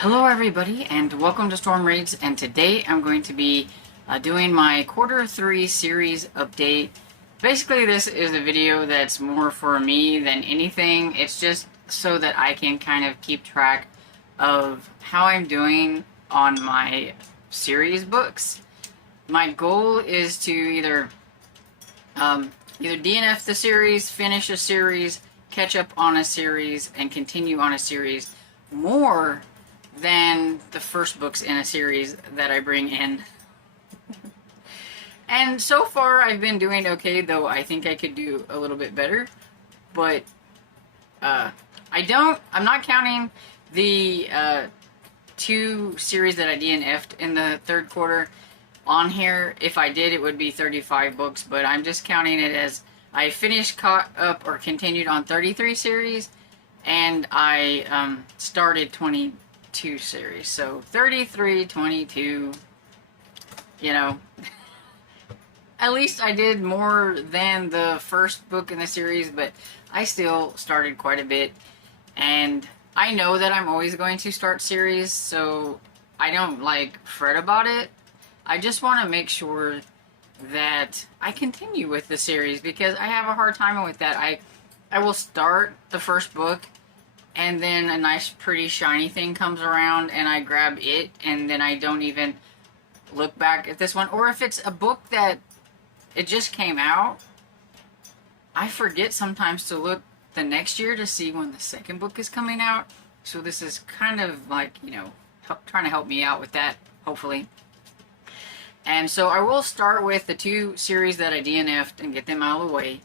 Hello everybody and welcome to Storm Raids, and today I'm going to be doing my Q3 series update. Basically this is a video that's more for me than anything. It's just so that I can kind of keep track of how I'm doing on my series books. My goal is to either DNF the series, finish a series, catch up on a series, and continue on a series more than the first books in a series that I bring in. And so far I've been doing okay, though I think I could do a little bit better. But I'm not counting the two series that I DNF'd in the third quarter on here. If I did, it would be 35 books, but I'm just counting it as I finished, caught up, or continued on 33 series, and I started 22 series. So 33, 22, you know, at least I did more than the first book in the series, but I still started quite a bit. And I know that I'm always going to start series, so I don't fret about it. I just want to make sure that I continue with the series, because I have a hard time with that. I will start the first book, and then a nice pretty shiny thing comes around and I grab it, and then I don't even look back at this one. Or if it's a book that it just came out, I forget sometimes to look the next year to see when the second book is coming out. So this is kind of trying to help me out with that, hopefully. And so I will start with the two series that I DNF'd and get them out of the way.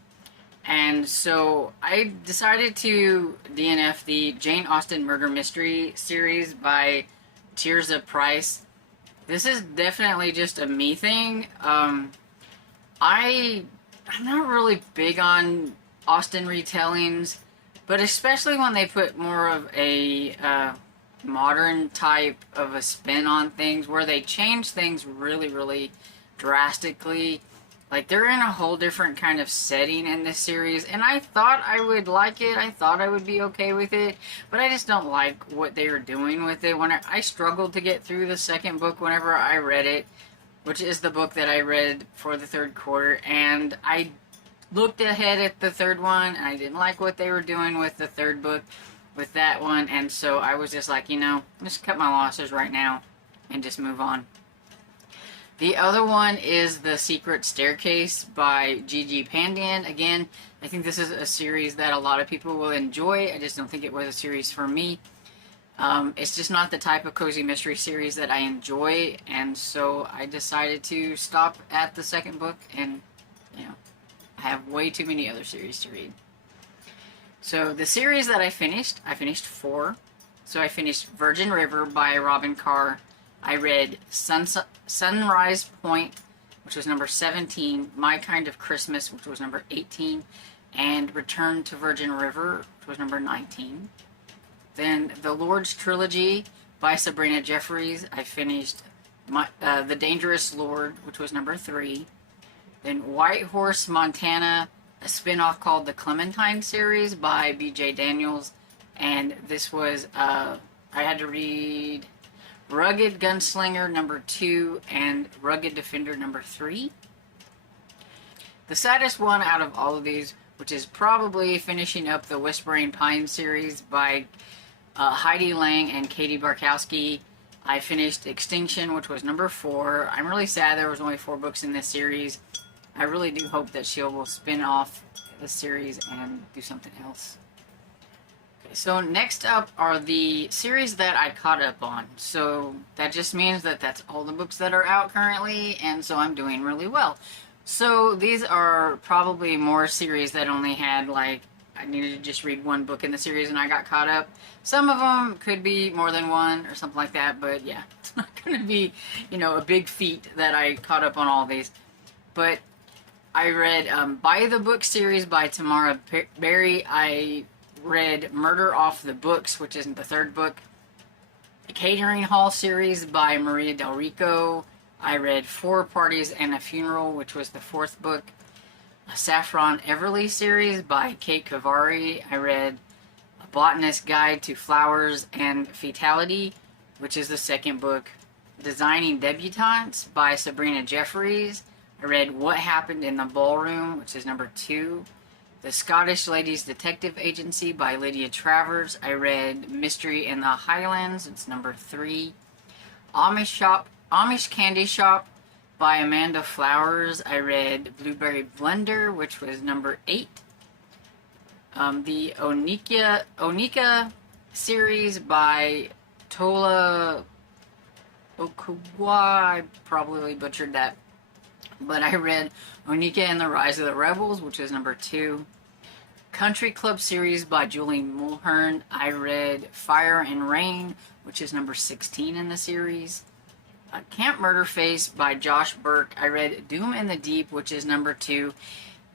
And so I decided to DNF the Jane Austen Murder Mystery series by Tirza Price. This is definitely just a me thing. I'm not really big on Austen retellings, but especially when they put more of a modern type of a spin on things, where they change things really, really drastically. Like, they're in a whole different kind of setting in this series, and I thought I would like it. I thought I would be okay with it, but I just don't like what they were doing with it. When I struggled to get through the second book whenever I read it, which is the book that I read for the third quarter, and I looked ahead at the third one, and I didn't like what they were doing with the third book, with that one, and so I was just like, just cut my losses right now and just move on. The other one is The Secret Staircase by Gigi Pandian. Again, I think this is a series that a lot of people will enjoy. I just don't think it was a series for me. It's just not the type of cozy mystery series that I enjoy, and so I decided to stop at the second book, and I have way too many other series to read. So the series that I finished 4. So I finished Virgin River by Robin Carr. I read Sunrise Point, which was number 17, My Kind of Christmas, which was number 18, and Return to Virgin River, which was number 19. Then The Lord's Trilogy by Sabrina Jeffries. I finished The Dangerous Lord, which was number 3. Then White Horse, Montana, a spin-off called the Clementine series by B.J. Daniels, and this was, I had to read Rugged Gunslinger number 2 and Rugged Defender number 3. The saddest one out of all of these, which is probably finishing up the Whispering Pines series by Heidi Lang and Katie Barkowski. I finished Extinction, which was number 4. I'm really sad there was only 4 books in this series. I really do hope that she will spin off the series and do something else. Okay, so next up are the series that I caught up on. So that just means that that's all the books that are out currently, and so I'm doing really well. So these are probably more series that only had, I needed to just read one book in the series and I got caught up. Some of them could be more than one or something like that, but yeah, it's not going to be, a big feat that I caught up on all these. But I read By the Book series by Tamara Berry. I read Murder Off the Books, which is the third book. The Catering Hall series by Maria Del Rico. I read Four Parties and a Funeral, which was the fourth book. A Saffron Everly series by Kate Kavari. I read A Botanist's Guide to Flowers and Fatality which is the second book. Designing Debutantes by Sabrina Jeffries. I read What Happened in the Ballroom, which is number 2. The Scottish Ladies Detective Agency by Lydia Travers. I read Mystery in the Highlands, it's number 3. Amish Candy Shop by Amanda Flowers. I read Blueberry Blender, which was number 8. The Onika series by Tola Okuwa, I probably butchered that, but I read Onika and the Rise of the Rebels, which is number 2. Country Club series by Julie Mulhern. I read Fire and Rain, which is number 16 in the series. Camp Murder Face by Josh Burke. I read Doom in the Deep, which is number 2.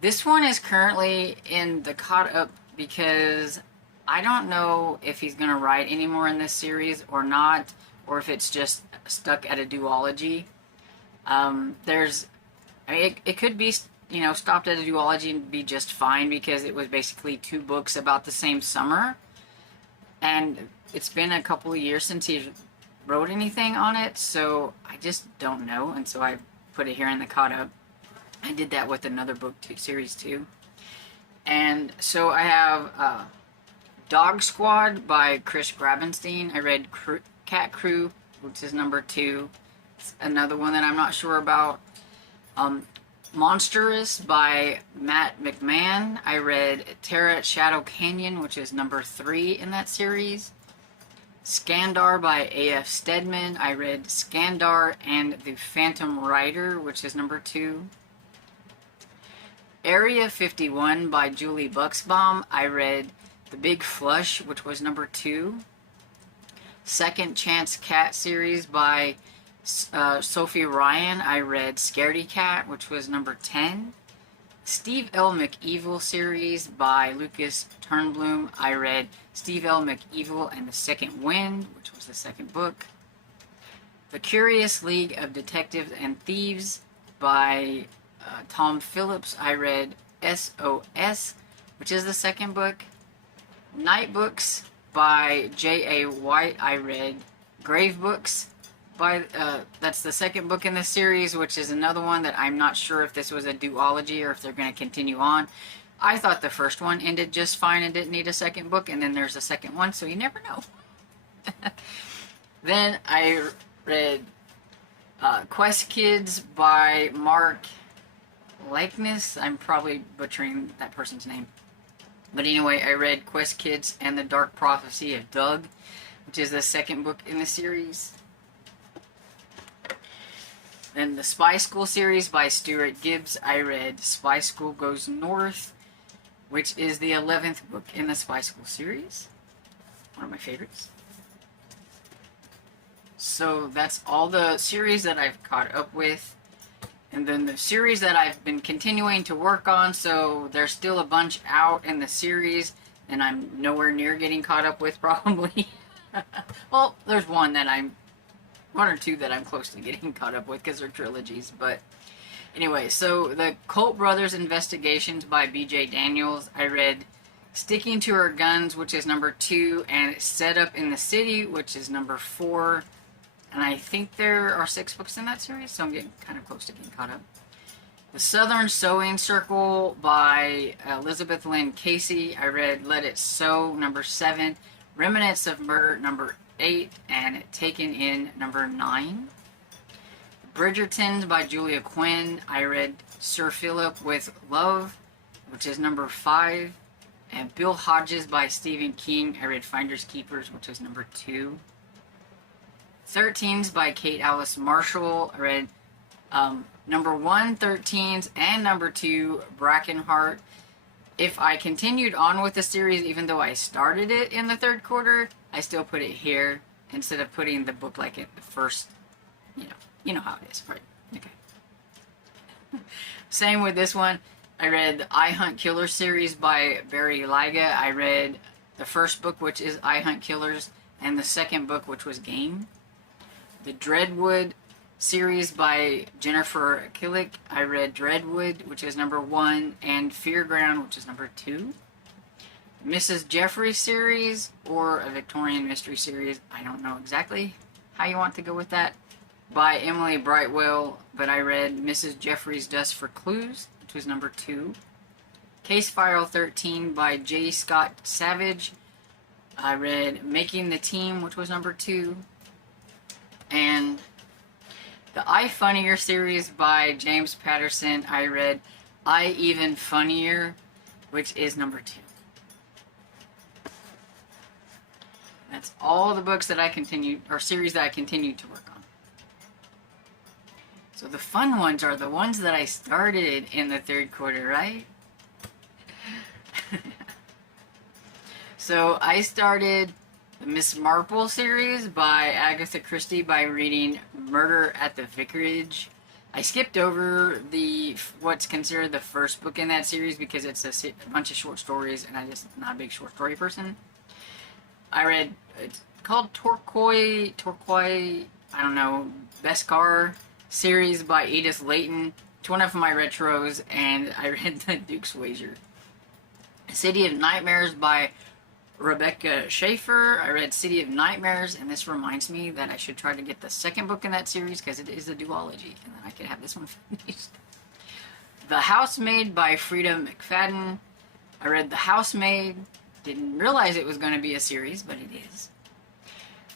This one is currently in the caught up because I don't know if he's going to write anymore in this series or not, or if it's just stuck at a duology. It could be, stopped at a duology and be just fine because it was basically 2 books about the same summer. And it's been a couple of years since he wrote anything on it, so I just don't know. And so I put it here in the caught up. I did that with another book, series 2. And so I have Dog Squad by Chris Grabenstein. I read Cat Crew, which is number 2. It's another one that I'm not sure about. Monstrous by Matt McMahon. I read Terra Shadow Canyon, which is number 3 in that series. Skandar by A.F. Stedman. I read Skandar and the Phantom Rider, which is number 2. Area 51 by Julie Buxbaum. I read The Big Flush, which was number 2. Second Chance Cat series by Sophie Ryan. I read Scaredy Cat, which was number 10. Steve L. McEvil series by Lucas Turnblum. I read Steve L. McEvil and the Second Wind, which was the second book. The Curious League of Detectives and Thieves by Tom Phillips. I read SOS, which is the second book. Night Books by J.A. White. I read Grave Books by that's the second book in the series, which is another one that I'm not sure if this was a duology or if they're going to continue on. I thought the first one ended just fine and didn't need a second book, and then there's a second one, so you never know. Then I read Quest Kids by Mark Likeness. I'm probably butchering that person's name. But anyway, I read Quest Kids and the Dark Prophecy of Doug, which is the second book in the series. Then the Spy School series by Stuart Gibbs. I read Spy School Goes North, which is the 11th book in the Spy School series. One of my favorites. So that's all the series that I've caught up with. And then the series that I've been continuing to work on, so there's still a bunch out in the series, and I'm nowhere near getting caught up with, probably. Well, there's one or two that I'm close to getting caught up with, because they're trilogies, but anyway, so the Colt Brothers Investigations by B.J. Daniels. I read Sticking to Her Guns, which is number 2, and Set Up in the City, which is number 4. And I think there are 6 books in that series, so I'm getting kind of close to getting caught up. The Southern Sewing Circle by Elizabeth Lynn Casey. I read Let It Sew, number 7. Remnants of Murder, number 8. And Taken In, number 9. Bridgertons by Julia Quinn. I read Sir Philip with Love, which is number 5. And Bill Hodges by Stephen King. I read Finders Keepers, which is number 2. 13s by Kate Alice Marshall. I read number 1, 13s, and number 2, Brackenheart. If I continued on with the series, even though I started it in the 3rd quarter, I still put it here instead of putting the book like at the first, you know how it is, right? Okay. Same with this one. I read the I Hunt Killers series by Barry Lyga. I read the first book, which is I Hunt Killers, and the second book, which was Game. The Dreadwood series by Jennifer Killick. I read Dreadwood, which is number 1, and Fearground, which is number 2. Mrs. Jeffrey series, or a Victorian mystery series, I don't know exactly. how you want to go with that, by Emily Brightwell, but I read Mrs. Jeffries' Dust for Clues, which was number 2. Case File 13 by J. Scott Savage. I read Making the Team, which was number 2. And the I Funnier series by James Patterson, I read I Even Funnier, which is number 2. That's all the books that I continued, or series that I continued to work on. So the fun ones are the ones that I started in the 3rd quarter, right? So I started the Miss Marple series by Agatha Christie by reading Murder at the Vicarage. I skipped over what's considered the first book in that series because it's a bunch of short stories and I'm just not a big short story person. I read, it's called Turquoise, I don't know, Beskar series by Edith Layton. It's one of my retros, and I read The Duke's Wager. City of Nightmares by Rebecca Schaefer. I read City of Nightmares, and this reminds me that I should try to get the 2nd book in that series because it is a duology, and then I can have this one finished. The Housemaid by Frida McFadden. I read The Housemaid. Didn't realize it was going to be a series, but it is.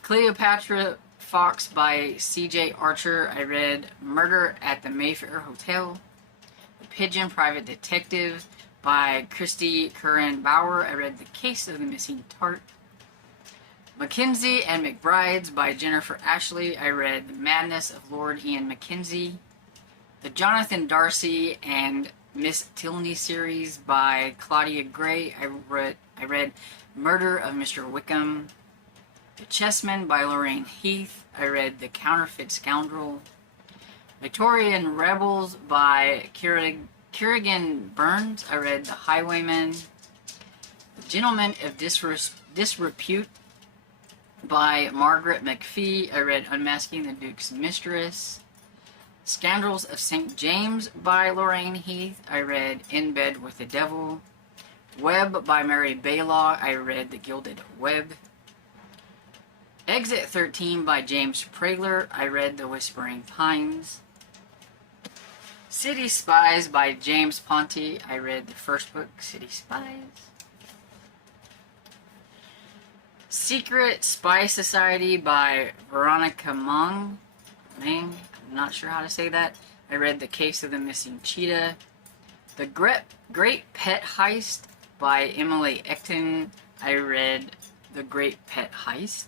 Cleopatra Fox by C.J. Archer. I read Murder at the Mayfair Hotel. The Pigeon Private Detective by Christy Curran Bauer. I read The Case of the Missing Tart. Mackenzie and McBrides by Jennifer Ashley. I read The Madness of Lord Ian Mackenzie. The Jonathan Darcy and Miss Tilney series by Claudia Gray. I read Murder of Mr. Wickham. The Chessmen by Lorraine Heath. I read The Counterfeit Scoundrel. Victorian Rebels by Kerrigan Burns. I read The Highwayman. The Gentlemen of Disrepute by Margaret McPhee. I read Unmasking the Duke's Mistress. Scoundrels of St. James by Lorraine Heath. I read In Bed with the Devil. Web by Mary Baylaw. I read The Gilded Web. Exit 13 by James Prayler. I read The Whispering Pines. City Spies by James Ponti. I read the first book, City Spies. Secret Spy Society by Veronica Mung. I'm not sure how to say that. I read The Case of the Missing Cheetah. The Great Pet Heist by Emily Ecton. I read The Great Pet Heist.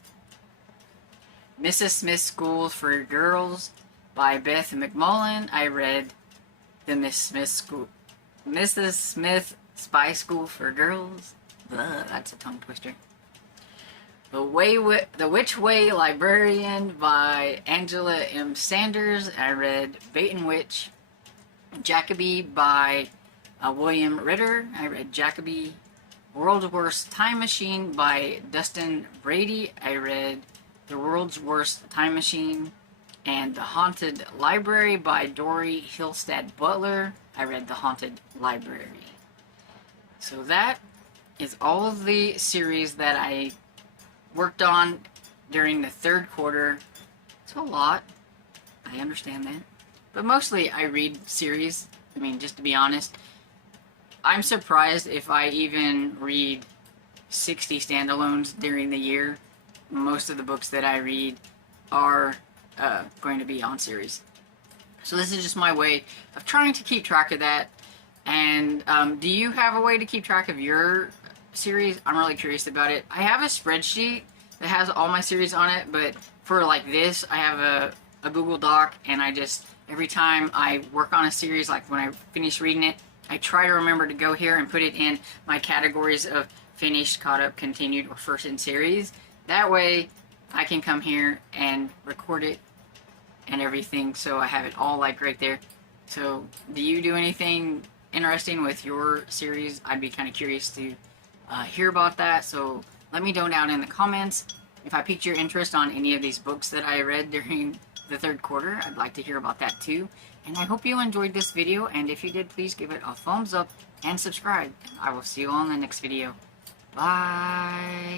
Mrs. Smith School for Girls by Beth McMullen. I read the Mrs. Smith Spy School for Girls. Ugh, that's a tongue twister. The Which Way Librarian by Angela M. Sanders. I read Bait and Witch. Jacoby by William Ritter. I read Jacoby. World's Worst Time Machine by Dustin Brady. I read The World's Worst Time Machine. And The Haunted Library by Dory Hillstad Butler. I read The Haunted Library. So that is all of the series that I worked on during the 3rd quarter. It's a lot. I understand that. But mostly I read series. I mean, just to be honest, I'm surprised if I even read 60 standalones during the year. Most of the books that I read are going to be on series. So this is just my way of trying to keep track of that. And do you have a way to keep track of your series? I'm really curious about it. I have a spreadsheet that has all my series on it, but for like this, I have a Google Doc, and I just, every time I work on a series, like when I finish reading it, I try to remember to go here and put it in my categories of finished, caught up, continued, or first in series. That way, I can come here and record it and everything, so I have it all like right there. So, do you do anything interesting with your series? I'd be kind of curious to hear about that, so let me know down in the comments. If I piqued your interest on any of these books that I read during the 3rd quarter, I'd like to hear about that too. And I hope you enjoyed this video, and if you did, please give it a thumbs up and subscribe. I will see you all in the next video. Bye!